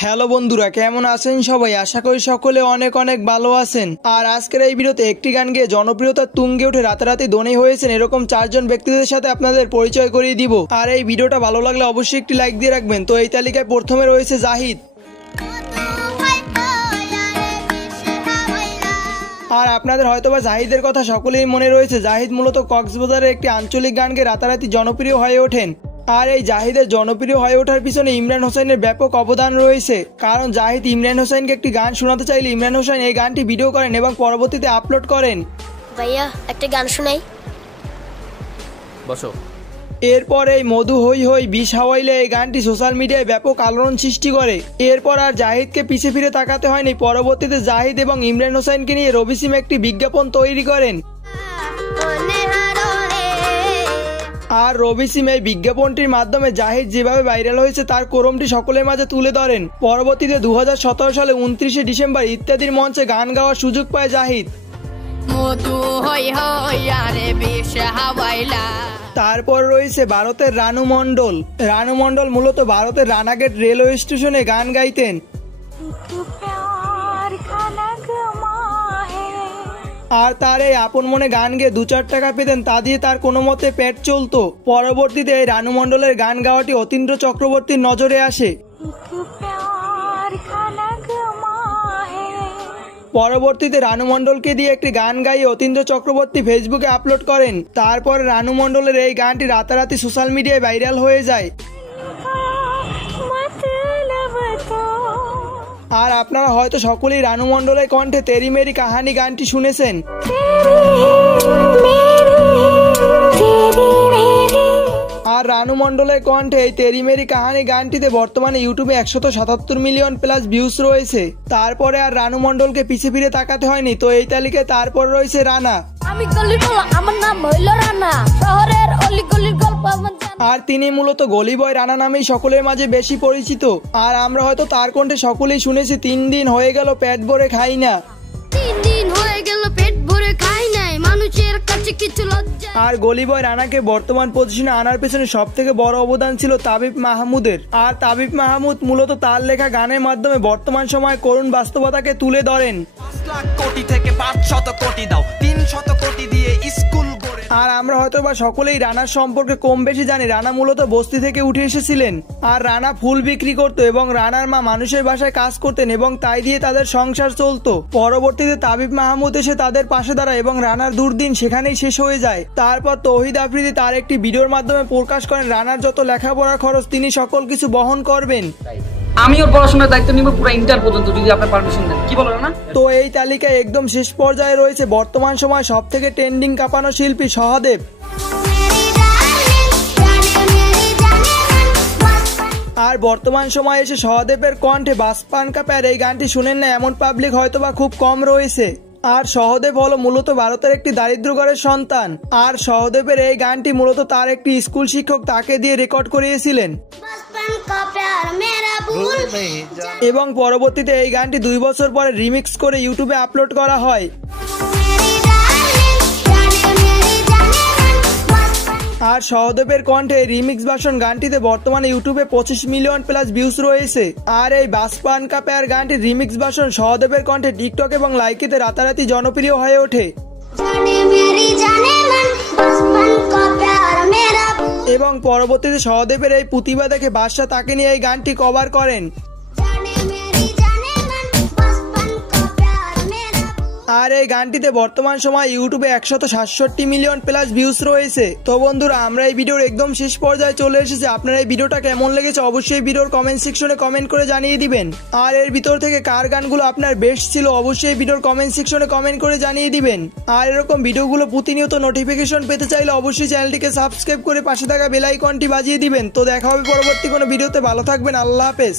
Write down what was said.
Hello বন্ধুরা, কেমন আছেন সবাই? আশা করি সকলে অনেক অনেক ভালো আছেন। আর আজকের এই ভিডিওতে একটি গান গেয়ে জনপ্রিয়তার তুঙ্গে উঠে রাতারাতি ধনী হয়েছেন এরকম 4 জন ব্যক্তিদের সাথে আপনাদের পরিচয় করিয়ে দিব। আর এই ভিডিওটা ভালো লাগলে অবশ্যই একটি লাইক দিয়ে রাখবেন। তো এই তালিকায় প্রথমে রয়েছে জাহিদ। আর আপনাদের হয়তোবা জাহিদের কথা সকলেই মনে রয়েছে। জাহিদ মূলত কক্সবাজারের একটি আঞ্চলিক গান গেয়ে রাতারাতি জনপ্রিয় হয়ে ওঠেন। আর এই জাহিদের জনপ্রিয় হয়ে ওঠার পিছনে ইমরান হোসেনের ব্যাপক অবদান রয়েছে। কারণ জাহিদ ইমরান হোসেনকে একটি গান শোনাতে চাইলে ইমরান হোসেন এই গানটি ভিডিও করেন এবং পরবর্তীতে আপলোড করেন। ভাইয়া একটা গান শোনাই। বসো। এরপর এই মধু হই হই বিষ হাওয়াইলে এই গানটি সোশ্যাল মিডিয়ায় ব্যাপক আলোড়ন সৃষ্টি করে। এরপর আর জাহিদকে পিছে ফিরে তাকাতে হয়নি। পরবর্তীতে জাহিদ এবং ইমরান হোসেনকে নিয়ে রবি সিম একটি বিজ্ঞাপন তৈরি করেন। আর রবি সিম এই বিজ্ঞাপনটির মাধ্যমে জাহিদ যেভাবে ভাইরাল হয়েছে তার ক্রমটি সকলের মাঝে তুলে ধরেন। পরবর্তীতে 2017 সালে 29শে ডিসেম্বর ইত্যাদির মঞ্চে গান গাওয়ার সুযোগ পায় জাহিদ। তারপর রয়েছে ভারতের রানু মণ্ডল। রানু মণ্ডল মূলত ভারতের রানাঘাট রেলওয়ে স্টেশনে গান গাইতেন। আর তার এই আপন মনে গান গেয়ে 2-4 টাকা পেতেন, তা দিয়ে তার কোনো মতে পেট চলতো। পরবর্তীতে এই রানু মণ্ডলের গান গাওয়াটি অতীন্দ্র চক্রবর্তীর নজরে আসে। পরবর্তীতে রানু মণ্ডলকে দিয়ে একটি গান গাইয়ে অতীন্দ্র চক্রবর্তী ফেসবুকে আপলোড করেন। তারপর রানু মণ্ডলের এই গানটি রাতারাতি সোশ্যাল মিডিয়ায় ভাইরাল হয়ে যায়। আর আপনারা হয়তো সকলেই রানু মণ্ডলের কণ্ঠে তেরি মেরি কাহানি গানটি শুনেছেন। আর রানু মণ্ডলের কণ্ঠে এই তেরি মেরি কাহানি গানটিতে বর্তমানে ইউটিউবে 177 মিলিয়ন প্লাস ভিউজ রয়েছে। তারপরে আর রানু মণ্ডলকে পিছে ফিরে তাকাতে হয়নি। তো এই তালিকায় তারপর রয়েছে রানা। আর তিনি মূলত গলি বয় রানা নামেই সকলের মাঝে বেশি পরিচিত। আর আমরা হয়তো তার কণ্ঠে সকলেই শুনেছি 3 দিন হয়ে গেল পেট ভরে খাই না। আর গলি বয় রানাকে বর্তমান পজিশনে আনার পেছনে সব থেকে বড় অবদান ছিল তাবিব মাহমুদের। আর তাবিব মাহমুদ মূলত তার লেখা গানের মাধ্যমে বর্তমান সময় করুণ বাস্তবতাকে তুলে ধরেন। 5 লাখ কোটি থেকে 500 কোটি দাও, 300 কোটি দিয়ে স্কুল গড়ে। আর আমরা হয়তো বা সকলেই রানার সম্পর্কে কম বেশি জানি। রানা মূলত বস্তি থেকে উঠে এসেছিলেন। আর রানা ফুল বিক্রি করত এবং রানার মা মানুষের বাসায় কাজ করতেন এবং তাই দিয়ে তাদের সংসার চলতো। পরবর্তীতে তাবিব মাহমুদ এসে তাদের পাশে দাঁড়ায় এবং রানার দুর্দিন সেখানেই শেষ হয়ে যায়। তারপর তৌহিদ আফ্রিদি তার একটি ভিডিওর মাধ্যমে প্রকাশ করেন রানার যত লেখাপড়ার খরচ তিনি সকল কিছু বহন করবেন। আমি ওর পড়াশোনার দায়িত্ব নিব পুরো ইন্টার পর্যন্ত, যদি আপনি পারমিশন দেন। কি বলেন না? তো এই তালিকায় একদম শেষ পর্যায়ে রয়েছে বর্তমান সময় সব থেকে ট্রেন্ডিং কাঁপানো শিল্পী সহদেব। আর বর্তমান সময়ে এসে সহদেবের কণ্ঠে বাসপান কাপের এই গানটি শুনেন না এমন পাবলিক হয়তোবা খুব কম রয়েছে। আর সহদেব হলো মূলত ভারতের একটি দারিদ্র ঘরের সন্তান। আর সহদেবের এই গানটি মূলত তার একটি স্কুল শিক্ষক তাকে দিয়ে রেকর্ড করিয়েছিলেন এবং পরবর্তীতে এই গানটি 2 বছর পরে রিমিক্স করে ইউটিউবে আপলোড করা হয়। আর সহদেবের কণ্ঠে রিমিক্স ভার্সন গানটিতে বর্তমানে ইউটিউবে 25 মিলিয়ন প্লাস ভিউজ রয়েছে। আর এই বাসপান কাপের গানটির রিমিক্স ভার্সন সহদেবের কণ্ঠে টিকটক এবং লাইকিতে রাতারাতি জনপ্রিয় হয়ে ওঠে এবং পরবর্তীতে সহদেবের এই প্রতিভা দেখে বাদশা তাকে নিয়ে এই গানটি কভার করেন। আর এই গানটিতে বর্তমান সময় ইউটিউবে 167 মিলিয়ন প্লাস ভিউজ রয়েছে। তো বন্ধুরা, আমরা এই ভিডিওর একদম শেষ পর্যায়ে চলে এসেছি। আপনারা এই ভিডিওটা কেমন লেগেছে অবশ্যই ভিডিওর কমেন্ট সেকশনে কমেন্ট করে জানিয়ে দিবেন। আর এর ভিতর থেকে কার গানগুলো আপনার বেস্ট ছিল অবশ্যই ভিডিওর কমেন্ট সেকশনে কমেন্ট করে জানিয়ে দিবেন। আর এরকম ভিডিওগুলো প্রতিনিয়ত নোটিফিকেশন পেতে চাইলে অবশ্যই চ্যানেলটিকে সাবস্ক্রাইব করে পাশে থাকা বেল আইকনটি বাজিয়ে দিবেন। তো দেখা হবে পরবর্তী কোনো ভিডিওতে। ভালো থাকবেন। আল্লাহ হাফেজ।